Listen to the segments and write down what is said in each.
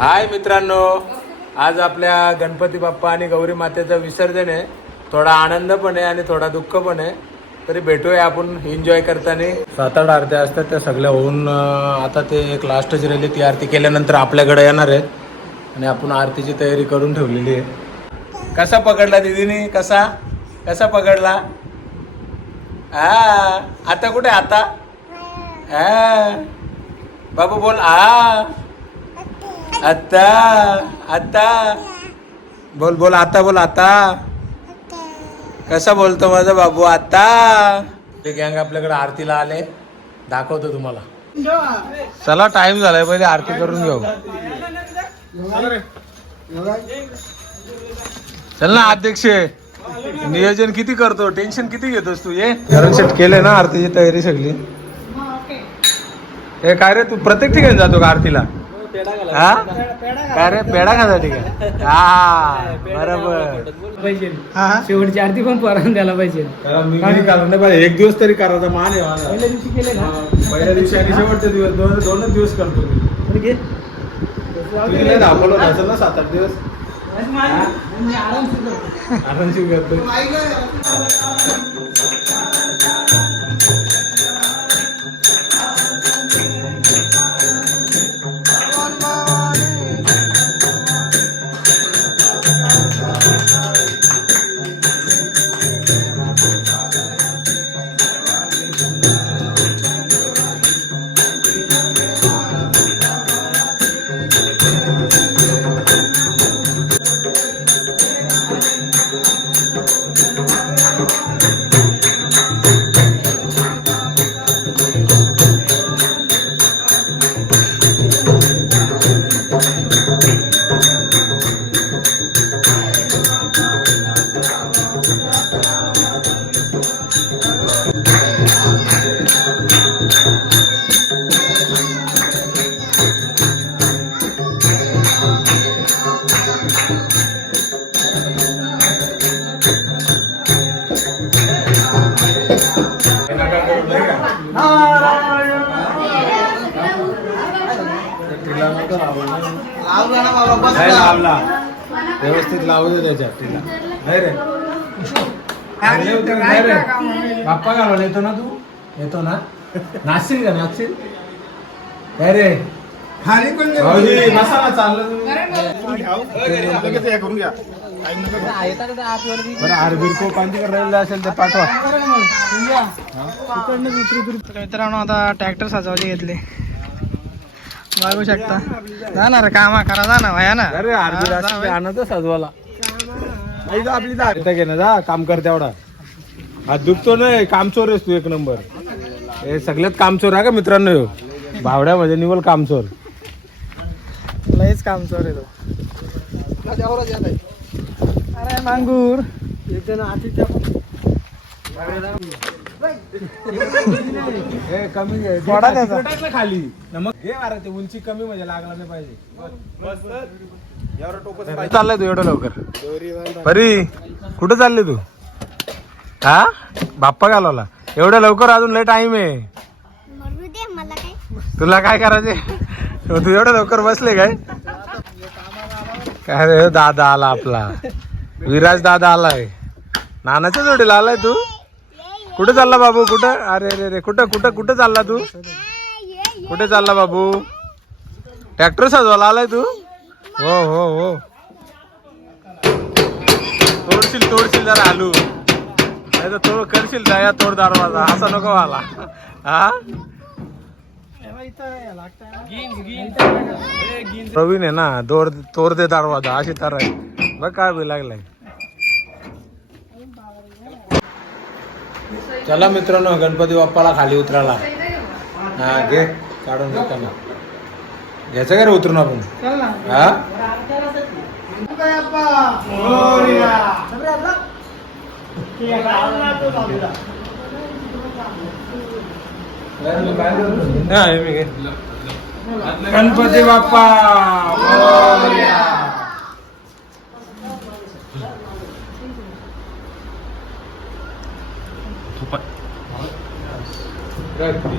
हाय मित्रांनो. आज आपल्या गणपती बाप्पा आणि गौरी मातेचं विसर्जन आहे. थोडा आनंद पण आहे आणि थोडा दुःख पण आहे. तरी भेटूया आपण एन्जॉय करताना. सात आठ आरत्या असतात त्या सगळ्या होऊन आता ते एक लास्टची राहिली ती आरती केल्यानंतर आपल्याकडे येणार आहे. आणि आपण आरतीची तयारी करून ठेवलेली आहे. कसा पकडला दिदीनी? कसा? कसा पकडला? हा आता कुठे आता? हा बाबू बोल आ. आता आता. बोल बोल आता बोल आता. कसा बोलतो माझा बाबू आता? ते गँग आपल्याकडे आरतीला आले. दाखवतो तुम्हाला. चला टाइम झालाय पहिले आरती करून घेऊ. चल ना अध्यक्ष. नियोजन किती करतो? टेन्शन किती घेतोस तू ये? कारण सेट केले ना आरतीची तयारी सगळी. हे काय रे तू प्रत्येक ठिकाणी जातो का आरतीला? हा? काय रे पेडा खासाठी का हा बरोबर. पाहिजे शेवटची आरती पण पोरांना द्यायला पाहिजे. मी घरी काढून नाही पाहिजे एक दिवस तरी करायचा मान आहे माझा. पहिल्या दिवशी केले ना पहिल्या दिवशी आणि शेवटच्या दिवस दोन दोनच दिवस करतो मी. तर घे. तुझी नाही दाखवलं असेल ना सात आठ दिवस मी आरामशीर करतो. आरामशीर करतो नाही लावला व्यवस्थित लावू दे त्याच्यात तिला. नाही रे. नाही नाही रे. बाप्पा घालून येतो ना तू? येतो ना? नाचशील का नाचशील? काय रे. भाऊजी बसा ना चाललं तुम्ही बरं आरबीर को कांती करायला असेल ते पाठवा. तर मित्रांनो आता ट्रॅक्टर सजवायचे घेतले. बघू शकता. जाणार कामा करा जा ना भया ना. अरे हा, जा बाई. आणत सजवाला. आपली इथं घे ना जा काम कर तेवढा. हात दुखतो नाही कामचोर आहेस तू एक नंबर. हे सगळ्यात कामचोर आहे का मित्रांनो ह्यो? भावड्यामध्ये निवल कामचोर. लयच काम चोर आहे तो. अरे मांगूर. हे कमी खाली द्यायचा. टाक ना खाली. न मग घे अरे ते उंची कमी म्हणजे लागला नाही पाहिजे. कुठं चाललाय तू एवढं लवकर. परी कुठं चालले तू? हा? बाप्पा घालवला. एवढं लवकर अजून लय टाइम आहे. मरू दे मला काय? तुला काय करायचे तू एवढं लवकर बसले काय? काय रे दादा आला आपला. विराज दादा आलाय. नानाच्या जोडीला आलाय तू? कुठे चालला बाबू? कुठं? अरे अरे अरे कुठं कुठं कुठं चालला तू? कुठे चालला बाबू? ट्रॅक्टर सजवायला आलाय तू? हो हो हो. तोडशील तोडशील जरा आलू. नाही तर तोड करशील दया तोड दरवाजा. असा नको आला. हा? प्रवीण आहे ना दोर तोर दे दरवाजा. अशी तर बघ काय लागलाय. चला मित्रांनो गणपती बाप्पाला खाली उतराला हा घे काढून घेताना घ्यायचं का रे उतरून आपण? चल. ना हा मी घे. गणपती बाप्पा.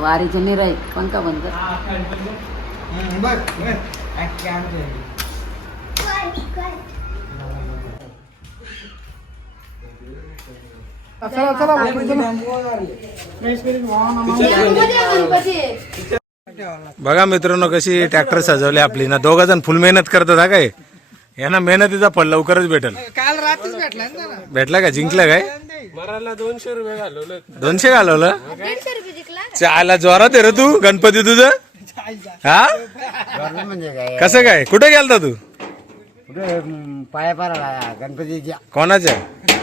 वारीचं निराय पंखा बंद? चला चला बघा मित्रांनो कशी ट्रॅक्टर सजवली आपली. ना दोघ जण फुल मेहनत करतात हा काय? यांना मेहनतीचा फळ लवकरच भेटल. काल रात्रीच भेटला ना त्याला. भेटला का? जिंकलं काय? दोनशे रुपये घालवलं. दोनशे घालवलं? दीडशे रुपये जिंकला चाला जोरात आहे रे तू गणपती तुझं. हा? म्हणजे काय? कसं काय? कुठे गेलता तू? कुठे पाया पारा गणपतीच्या. कोणाच्या?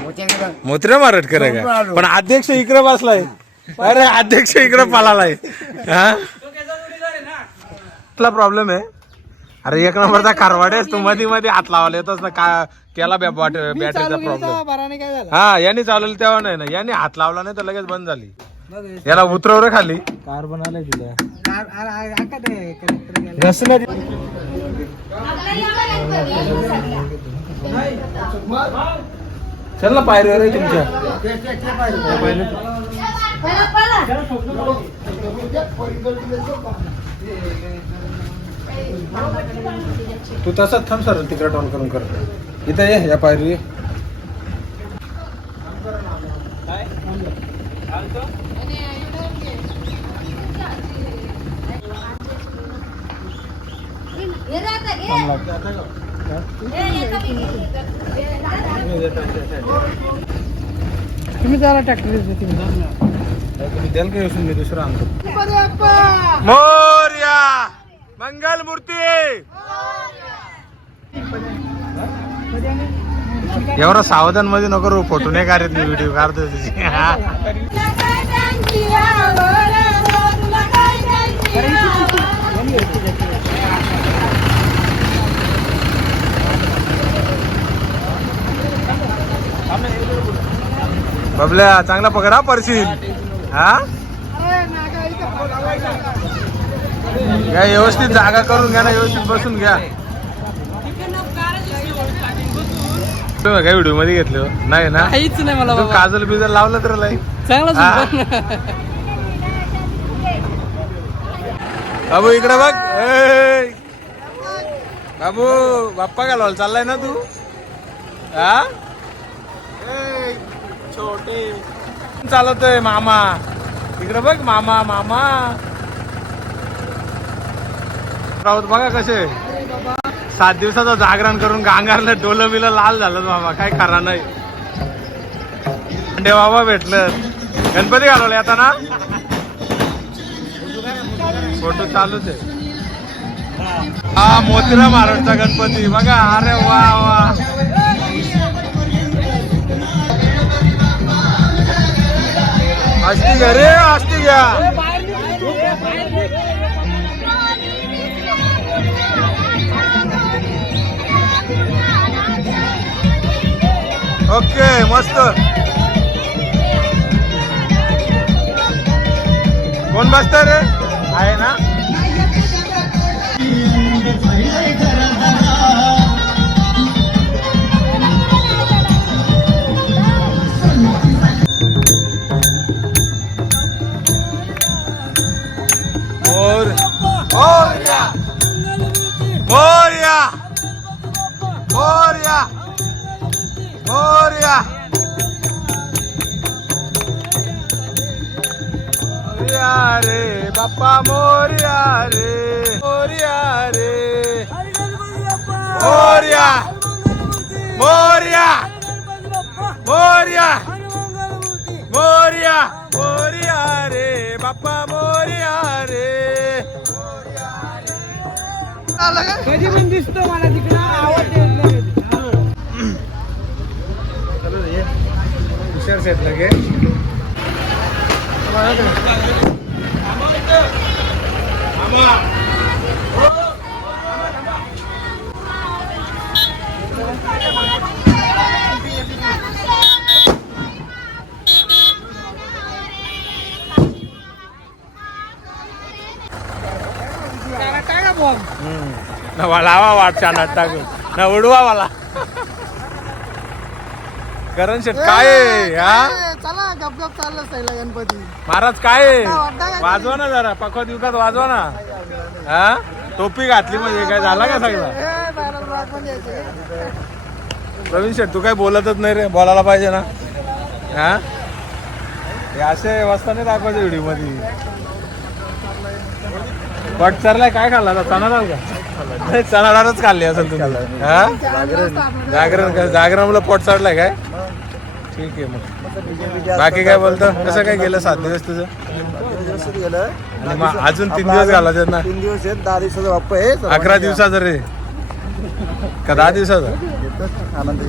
मोठ्याकडे मोत्र्या मारट करे का पण अध्यक्ष इकडे बसलाय अरे अध्यक्ष इकडे पळालाय हा? तुला प्रॉब्लेम आहे. अरे एक नंबरचा कारवाडे तू मध्ये मध्ये हात लावायला येतच ना. का केला बॅ- बॅट- बॅटरीचा प्रॉब्लेम काय झालं? हा यांनी चालवलं तेव्हा नाही ना. यांनी हात लावला नाही तर लगेच बंद झाली. याला उतरव रे खाली. कार बनवलाय तुला आका ते कलेक्टर गेला. चल ना पायरीवर आहे तुमच्या. तू तसाच थांब सर तिकडे टॉन करून कर. इथं ये या पायरी. तुम्ही जरा ट्रॅक्टर तुम्ही द्याल का मी दुसरं आणतो? मंगल मूर्ती एवढा सावधानमध्ये नको रू फोटो नाही काढत मी व्हिडिओ काढतो तुझी. हा. बबल्या चांगला पकडा परशील. हा? घ्या व्यवस्थित जागा करून घ्या ना व्यवस्थित बसून घ्या. काय व्हिडिओमध्ये घेतलं? नाही ना? काहीच नाही मला तू बाबा. काजल बिजल लावलं तर लय. चांगला. बाबू इकडे बघ. ए. बाबू बाप्पा घालवाल चाललाय ना तू? हा? ए, छोटे. चालवतोय मामा. इकडे बघ मामा मामा. राऊत बघा कसे. सात दिवसाचं जागरण करून गांगारलं डोलं बिलं लाल झालं बाबा काय खरा नाही. अंडे बाबा भेटलं गणपती घालवले आता ना? फोटो चालूच आहे. हा मोतीला महाराजचा गणपती बघा. अरे वा वा. असती घ्या रे असती घ्या. ओके मस्त. कोण बसत रे? आहे ना. और मोरया मोरया मोरया मोरया मोरया रे बाप्पा मोरया रे मोरया रे मोरया मोरया मोरया मोरया मोरया रे बाप्पा मोरया रे कधी पण दिसतो मला तिकडे. बॅग्स आहेत लगे. नवा लावा वाट चालत टाकून न उडवा वाला करण शेट काय आहे, हा? चला गप गप चाललं गणपती. महाराज काय आहे? वाजवा ना जरा पकवत विकत वाजवा ना. हा? टोपी घातली म्हणजे काय झाला का सगळं? ए, बाहेर ब्लॉकमध्ये यायचं. प्रवीण शेट तू काय बोलतच नाही रे बोलायला पाहिजे ना. हा? हे असे वाजता नाही दाखवायचे व्हिडिओमध्ये पट चरलाय काय खाल्ला आता? चणा डाळ का? नाही चणा डाळच खाल्ली असेल तुम्ही. हा? जागरण काय जागरणला पोट चढलाय काय? ठीक आहे मग. बाकी काय बोलतो? कसं काय गेलं? सात दिवस तुझं? आणि मग अजून तीन दिवस घालायचे ना तीन दिवस आहेत दहा दिवसाचा बाप्पा आहे अकरा दिवसाचा रे. का दहा दिवसाचा? आनंद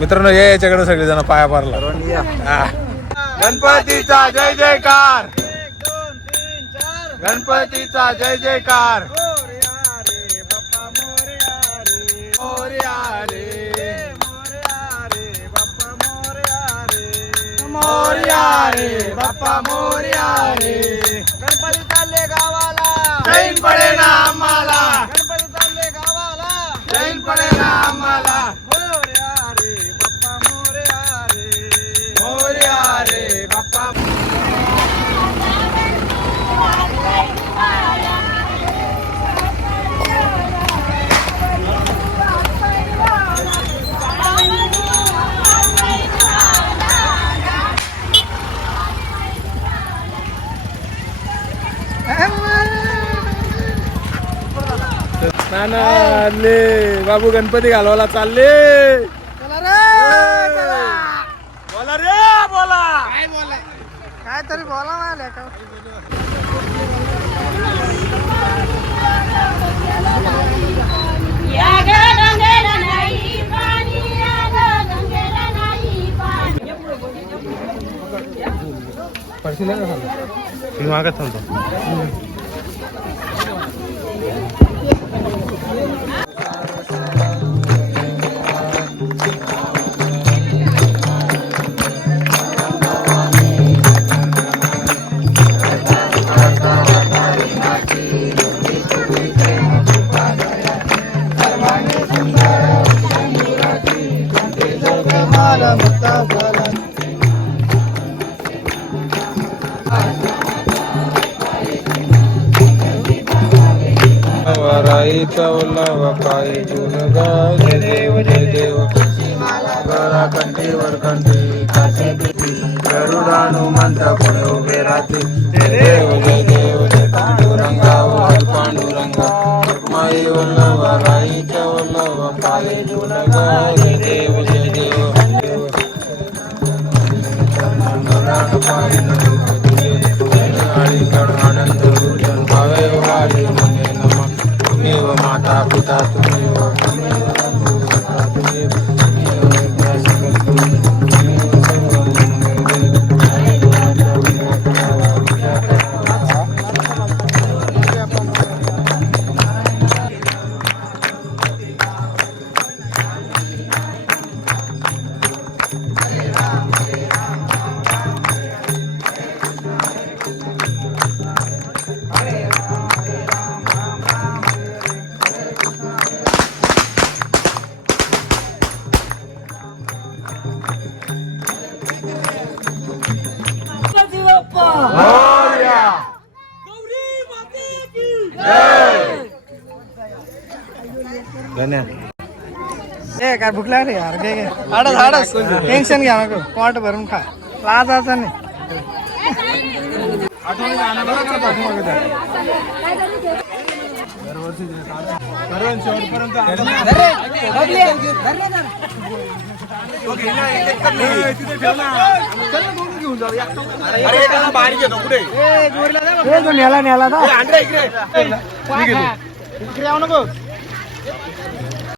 मित्रांनो ये याच्याकडे सगळे जण पाया पारला. गणपतीचा जय जयकार. गणपतीचा जय जयकार. मोरया रे बाप्पा मोरया रे गणपती चालले गावाला. जैन पडे ना आम्हाला. गणपती चालले गावाला. जैन पडे ना आम्हाला. नाना आले बाबू गणपती घालवायला चालले. चला रे चला. बोला रे बोला. काय तरी बोला मला का या ग गंगेला नाही पाणी या ग गंगेला नाही पाणी मी मागत थांबतो वराईचा उल्लावा काय जुन गाय जय देव जय देव गळा कंठीवर कंठी काशी भीती गरुडानु म्हणता पुढे उभे राहते जय देव जय देव जय पांडुरंगा वर पांडुरंगा माई वल्लवा राईच्या वल्लवा काय जुन गाय जय देव जय देव देव गरुडानु पाय माता पिता भूक लागली यार घे घे. आडस आडस. टेन्शन घ्या नको. पोट भरून खा. लाजायचं नाही नेला नेला ना इकडे येऊ नको.